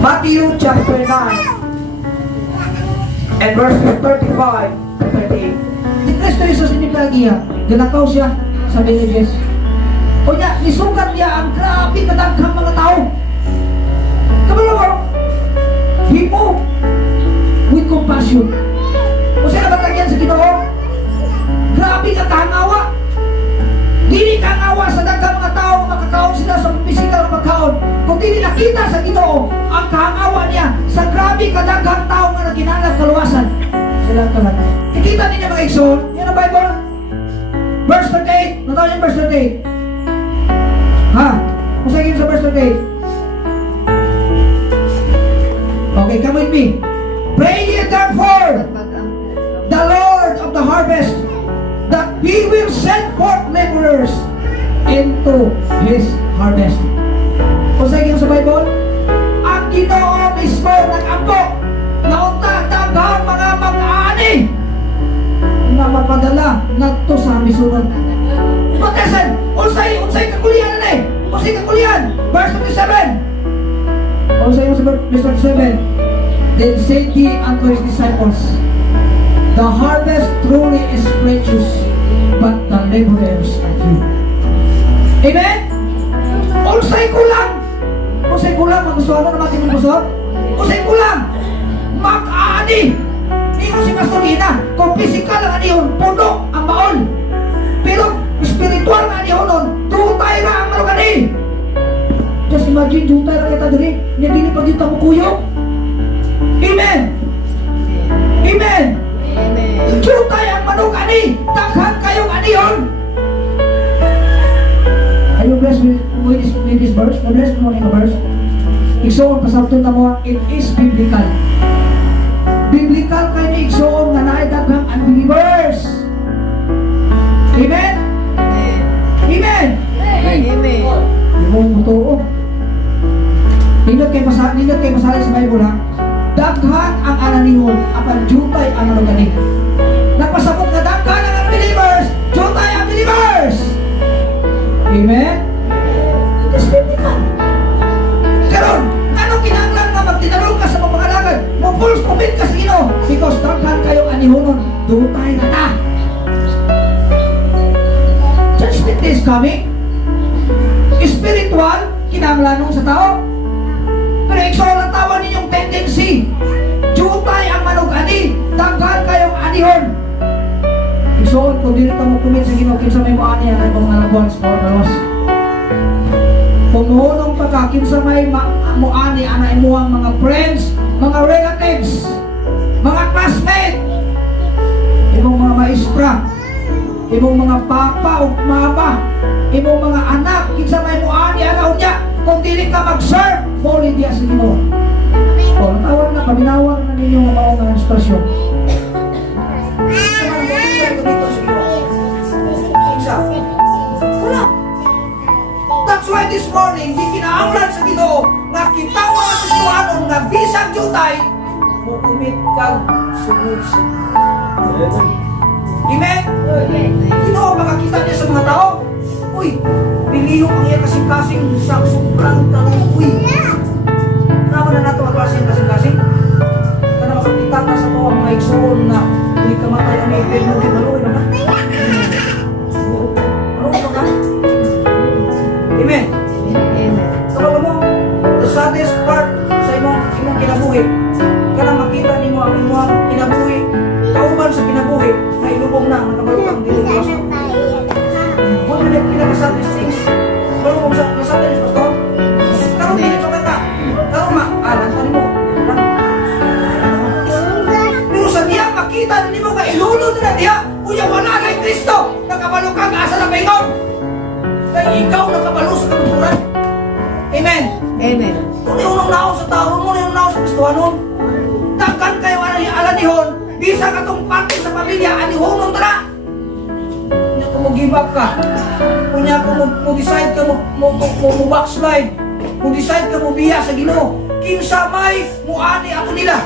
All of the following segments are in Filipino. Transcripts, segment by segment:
Matthew chapter 9 and verses 35 to 38. Si Kristo Jesus inipalagiya, ginakaw siya sa villages. O niya, nisukat niya ang grabe kadaghang mga tao. Kabalo mo, he moved with compassion. O sila batagyan sa Ginoo, grabe ka kahangawa. Dili kahangawa sa daghang mga tao, makakaon sila sa physical na magkaon. Kung dili nakita sa Ginoo, ang kahangawa niya sa grabe kadaghang tao nga naginanag kaluwasan. Sila kalat. Ikita ninyo mga igsoon, yan ang Bible. Verse 38, natawa niyo verse 38. Ha? Masagin sa verse 38. Okay, come with me. Pray ye therefore the Lord of the harvest that He will send forth laborers into His harvest. Masagin sa Bible, ang Ginoo mismo nag-ampo na untag-daghang mga mag-aani na mapadala ngadto sa misunod. But listen, unsay kakulian na eh. Unsay kakulian. Verse 27. Unsay verse 27. Then said he unto his disciples, the harvest truly is plenteous, but the laborers are few. Amen? Unsay kulang. Unsay kulang, magustuhan mo na natin yung busot? Unsay kulang. Mag-aani. Hindi mo si Pastor Ina. Kung physical ang anihon, puno ang maon. Pero spiritual nga niyo nun, tutay na ang marugani. Just imagine, tutay na kita diri. Niya dili pag dito mo kuyo. Amen. Amen. Amen. Tutay ang marugani. Takhan kayong anihon. Are you blessed with this verse? Blessed mo ng verse. Igsoon, pasabton na mo, it is biblical. Biblical kayo ni igsoon na naidaghang unbelievers. Amen? Amen! Amen. Yung totoo. Nindot kayo masalit sa Bible ha. Daghan ang ananihon, apan jutay ang manugani. Napasabot na daghan ang unbelievers, jutay ang believers. Amen? It is biblical. Karon, anong kinahanglan nga magtinalog ka sa pamangalagan? Mo-full commit ka sa Ginoo because daghan kayong anihonon, jutay na ta. Judgment is coming. Spiritual, kinahanglanong sa tao. Pero iksaw lang tawa ninyong tendency. Jutay ang manug-ani, daghan kayong anihon. Iksaw, kung dili ka mo commit sa Ginoo, kinsa may moani ang mga nalabuan sa Corbalos. Kung muhunong pagka, kinsa may moani ang imuhang mga friends, mga relatives, mga classmates, imong mga maestra, imong mga papa o mama, imong mga anak, kinsa may moani anaw niya, kung dili ka mag-serve, fully diya sa Ginoo. O, tawag na, paminawan na ninyo mga mga instruksyon. Kinsa man ang mag-serve dito sa Ginoo? Kinsa? Wala. That's why this morning, di kinahanglan sa Ginoo, nga kita mga Kristohanon nga bisang jutay, mukumit kang sunod-sunod. Amen? Ginoo, makakita niya sa mga tao. Uy, pilihok ang iya kasing-kasing sa sobrang tanong. Uy, naman na nato ang klaseng kasing-kasing. Kana makakita ka sa mga igsoon na hindi ka matay ang ipin mo, di maluwi naman. Maluwi ka? Amen? Kapag mo, the saddest part sa imong kinabuhi, kana makita ni mo ang imong kinabuhi, kauban sa kinabuhi, na ilubong na, nakabalukang diligas. Kung may pinaka-saddest things, balukong sa saddest, pastor, karong pinito ka ka, karong maalan ka ni mo. Pero sa diya, makita ni mo ka, ilulod na diya, kuya wala kay Kristo, nakabalukang asa na paingon. Kaya ikaw nakabalo sa kaluturan. Amen? Amen. Kung niunong naon sa tao, kung niunong naon sa Kristohanon, takkan kayo alanihon, bisa ka itong parte sa pamilya, anihonon tara. Kung niya kung mag-give up ka, kung niya kung mag-decide ka mag-backslide, kung decide ka mag-biya sa Ginoo, kinsa may muani ako nila.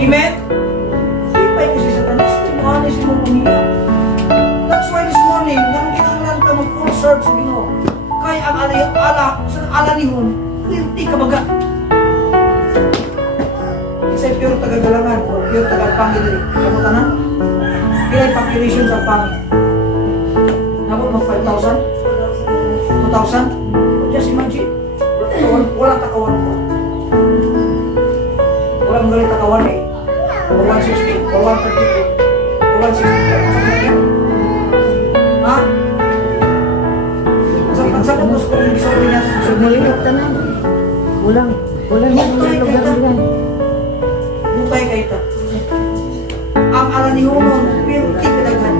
Amen? Ipay ko si Satanas, muani si mong pamilya. That's why this morning, nang kinanglan ka mag-full serve sa Ginoo, kay ang alanihon, pwerte ka baga. Isa'y pure tagagalangan, o pure tagapangili. Kamutan na? Pila'y population sa pangit. Nabot mo 5,000? 2,000? Just imagine. Walang takawan ko. Walang galit takawan eh. O 160, o 132, o 160. Masakit yan. Ha? Nagsabot mo sa kong gisabi niya. Sumalingat ka na. Kulang yung lugar nila. Bukay kayo ito. Ang alanihonon, pero di kadaghan.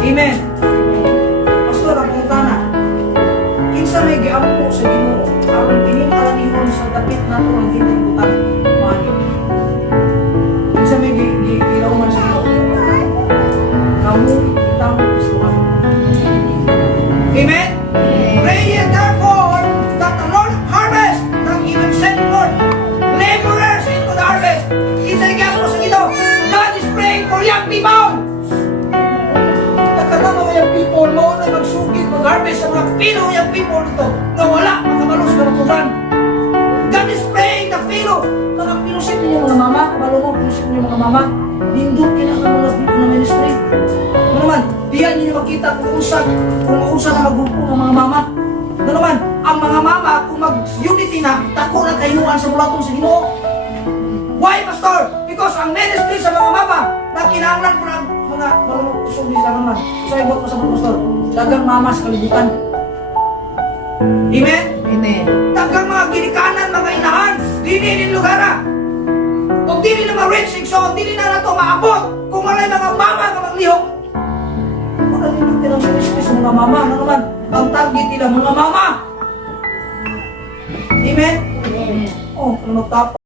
Amen. Pastor, ang pangutana. Kinsa may giampo sa Ginoo, aron kining alanihon sa dapit nato ang hinayutan. Mani. Kinsa may gilauman sa Ginoo. Kamu itang Kristohan. Amen. Pray ye therefore that the Lord of harvest that He will send forth laborers into the harvest. Kinsa giampo sa Ginoo. God is praying for young people. Nagkatama mga young people mo na magsugid, mag-harvest sa mga pino young people nito na wala makabalos na matugan. God is praying the pino na pinusin niyo mga mama, kabalo mo, pinusin niyo mga mama. Nindot kinakamulas dito na ministry. Ano naman, diyan niyo makita kung unsa na magrupo ng mga mama. Ano naman, ang mga mama kung mag-unity na, tako na kayuan sa bulaton sa Ginoo. Why, Pastor? Because ang ministry sa mga mama na kinahanglan ko ng mga marunong usog din sa naman. So, ibot mo sa mga Pastor. Dagang mama sa kalibutan. Amen? Amen. Dagang mga ginikanan, mga inahan, dinin lugara. O dinin na ma-reaching, so dinin na nato maabot. Kung wala'y mga mama ka maglihok. Wala din yung ministry sa mga mama. Ano naman? Ang target nila, mga mama. Amen? Amen. Oh, ano magtapos?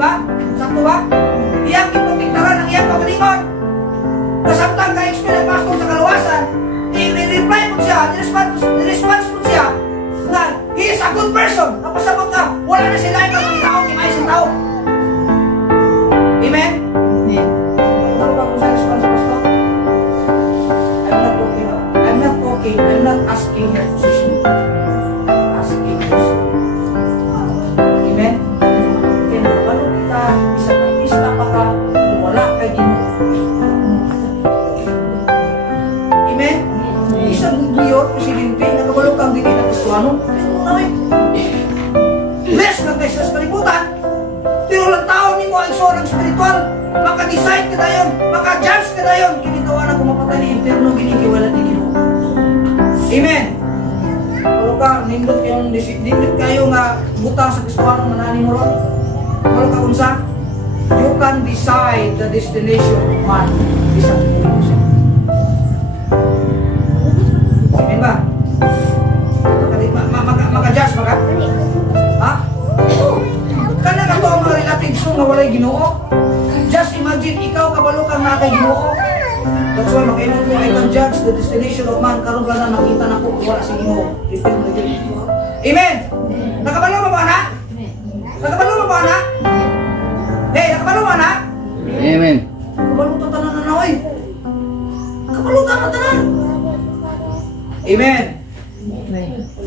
ba? Sakto ba? Iyang iprotektaran ang iyang pagalingon. Kasamtang ka-explain ang pastor sa kaluwasan, i-reply mo siya, i-response mo siya, na he is a good person. Napasabot ka, wala na sila yung mga tao, di maayos ang tao. Amen? Amen. Ano ba kung sa response, pastor? I'm not asking her position. Asking her. Amen? Kaya paano kita isa na pista pa ka kung wala kay Ginoo? Amen? Isang mayor, presidente, nagawalo kang dili na Kristiano. Bless lang kayo sa kalibutan. Pero lang tao ni mo ang isorang spiritual. Maka-decide ka dayon, maka-judge ka dayon. Kinitawa na kumapatay ni Inferno, ginikiwala ni Ginoo. Amen. Kalau ka nindot kayo nga butang sa Kristohano manani mo ron. Kalau ka unsa, you can decide the destination of man. Isang destination. Amen ba? Maka-judge ba ka? Ha? Kana na to ang mga relatives nga walay Ginoo. Just imagine ikaw kabalo kang na kay Ginoo. That's why makaingon ko, I can judge the destination of man. Karon lang na nakita na ko wala si Ginoo. Amen. Nakabalo ba ba na? Nakabalo ba ba na? Hey, nakabalo ba na? Amen. Nakabalo ta tanan na oy. Nakabalo ta tanan. Amen.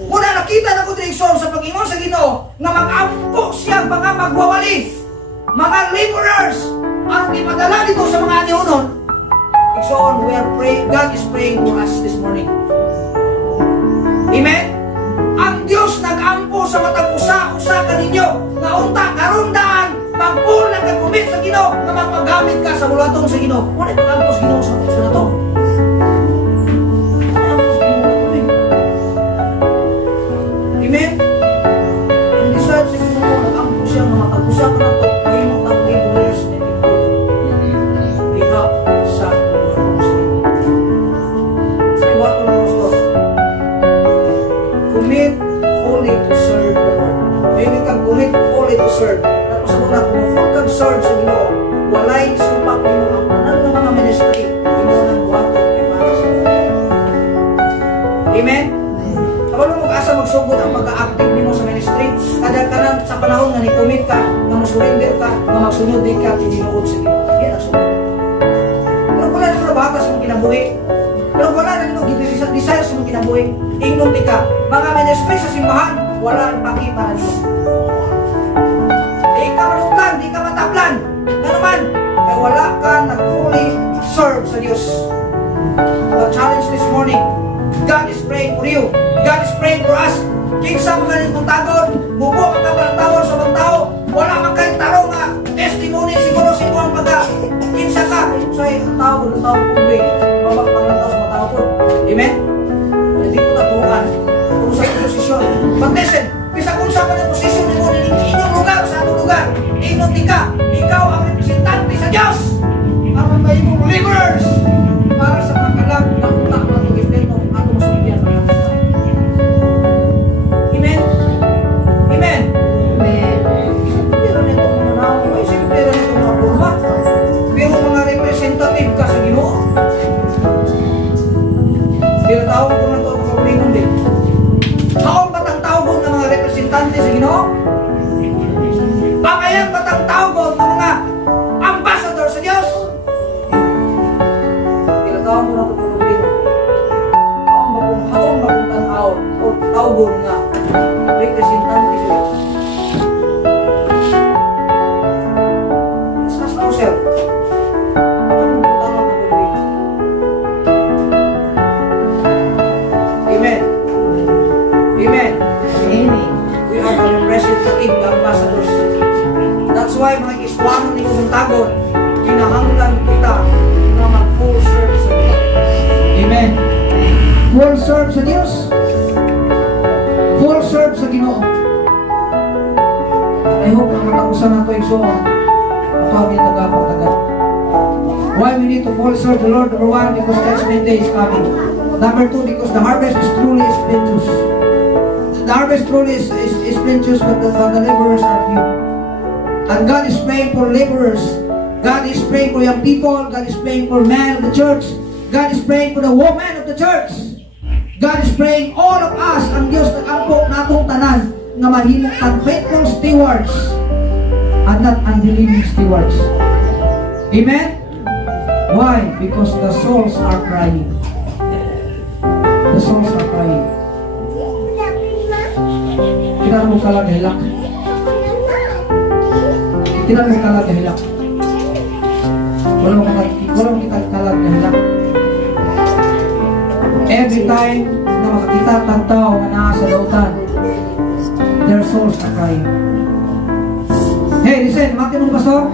Muna nakita na ko direksyon sa pag-ingon sa Ginoo nga mag-ampo siya mga magwawali, mga laborers at ipadala dito sa mga aniunon. So on, we are praying, God is praying for us this morning. Amen? Ang Diyos nag-ampo sa matag usa kaninyo nga unta karundaan magpul na kagumit sa Ginoo nga magpagamit ka sa bulatong sa Ginoo. Wala pag-ampo sa Ginoo sa nato. Amen? Ang decide sa Ginoo nag-ampo siya nga matag usa ka nato ay mo tag laborers na biha sa commit fully to serve the Lord. Maybe kang commit fully to serve. Tapos sa mga kung full kang serve sa Ginoo, walay supak nimo ang tanan ng mga ministry, imo nang buhaton kay para sa Amen? Kapag mo mag-asa magsugod ang pag-active nimo sa ministry, kada kanan sa panahon nga ni-commit ka, nga mag-surrender ka, nga magsunod di ka, tinuod sa Ginoo. Yan ang sunod. Pero wala naman na batas mong kinabuhi. Pero wala na nimo desire sa mong kinabuhi. Ingnon di ka, mga ministry sa simbahan, wala ang pakita na nyo. Di ka malugtan, di ka matablan. Nga naman, kaya wala ka nag-fully serve sa Diyos. The challenge this morning, God is praying for you. God is praying for us. Kinsa mga nitong tagon, mubo ka ka tawon sa mga tao, wala man kayong taro nga, testimony siguro si Juan Paga. Kinsa ka, say, tao kumbre, babak pang tao sa mga tao po. Amen? Hindi ko taturuan kung sa posisyon. But listen, bisa kung sa mga posisyon mo inyong lugar sa atong lugar, inyong ikaw ang representante sa Diyos. Para tayo mong believers para sa mga kalag ng utak ng Evangelyo atong masulyan. Amen? Amen? Pero nito mga nao, ay simple rin ito mga forma. Pero mga representative ka sa Ginoo. Pero tawag ko na ito ang kabulingon din. Haong batang tawag ng mga representante sa Ginoo? Bakayan batang tawag ng mga ambassador sa Diyos? Pero tawag ko na ito ang kabulingon. Haong bakong tanaw o tawag nga representante sa Diyos. Let's ask ourselves. Amen. Amen. Amen. We are the representative ambassadors. That's why mga Kristiyaano ni Kumuntagon, kinahanglan kita na mag-full serve sa Diyos. Amen. Full serve sa Diyos. Full serve sa Ginoo. I hope na matapusan na ito yung suha. Ito ang itagapag-tagal. Why we need to full serve the Lord? Number one, because Judgment Day is coming. Number two, because the harvest is truly plenteous. The harvest truly is plenteous, but the laborers are few. And God is praying for laborers. God is praying for young people. God is praying for men of the church. God is praying for the women of the church. God is praying all of us. Ang Diyos nag-ampok na atong tanan nga mahimong faithful stewards and not unbelieving stewards. Amen? Why? Because the souls are crying. The souls are crying. Kailan mo kalagahilak? Kailan mo kalagahilak? Wala mo kita kalagahilak. Every time na makakita ang tao na nasa dautan, their souls are crying. Hey, listen, mati mong pastor?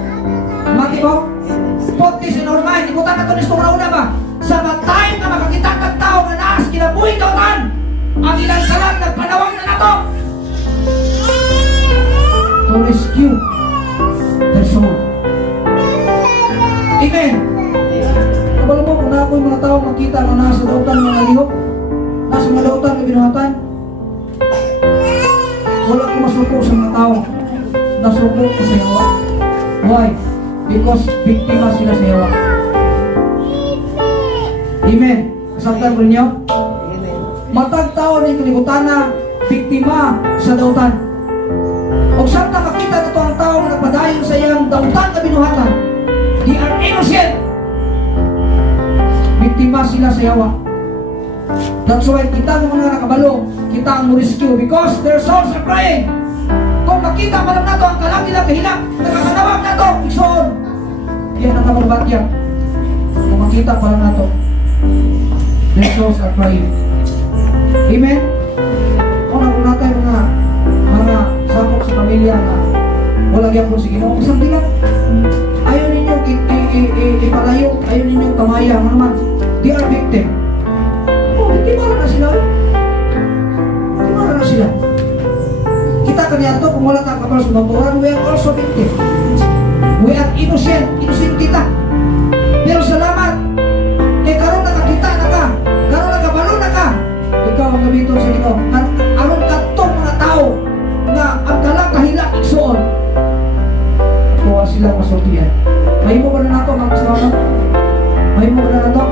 Mati ko? Put this in our mind. Ibutan na ito nisto una ba? Sa time na makakita ang tao na naas kinabuhi dautan, ang ilang salat nagpanawang na nato to rescue their soul. Amen. Kabalo mo kung na ako yung mga tao makita na nasa dautan ng mga lihok, nasa mga dautan ng binuhatan, wala ko masuko sa mga tao. Nasuko ko sa yawa. Why? Because biktima sila sa yawa. Amen. Kasabtan ko ninyo? Matag tao na yung kalibutan na biktima sa dautan. O saan na makita na ito ang tao na nagpadayon sa iyang dautan na binuhatan? They are innocent. Biktima sila sa yawa. That's why kita ng mga nakabalo, kita ang rescue because their souls are crying. Kung makita pa lang nato ang kalagi na kahilak, nakakanawag nato, iksoon. Yan ang kapagbatya. Kung makita pa lang nato, their souls are crying. Amen? Kung nakunat tayo mga sabok sa pamilya na wala gyapon sa Ginoo, isang dilat. Ayaw ninyo ipalayo, ayaw ninyo kamaya, ano naman, they are victim. Oh, biktima na sila. Biktima na sila. Kita kanyan to, kung wala tayong kapal sa banturan, we are also victim. We are innocent kita. Pero salamat, kay karon nakakita na ka, karon nakabalo na ka, ikaw ang gamiton sa Ginoo. Aron ka tong mga tao na ang kalang kahilak igsoon, kuha silang masultihan. Mahimo ba na nato mga kasama? Mahimo ba na nato?